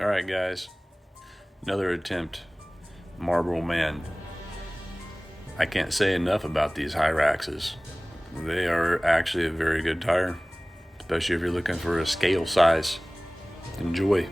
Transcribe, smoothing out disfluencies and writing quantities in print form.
All right, guys, another attempt. Marlboro Man. I can't say enough about these Hyraxes. They are actually a very good tire, especially if you're looking for a scale size. Enjoy.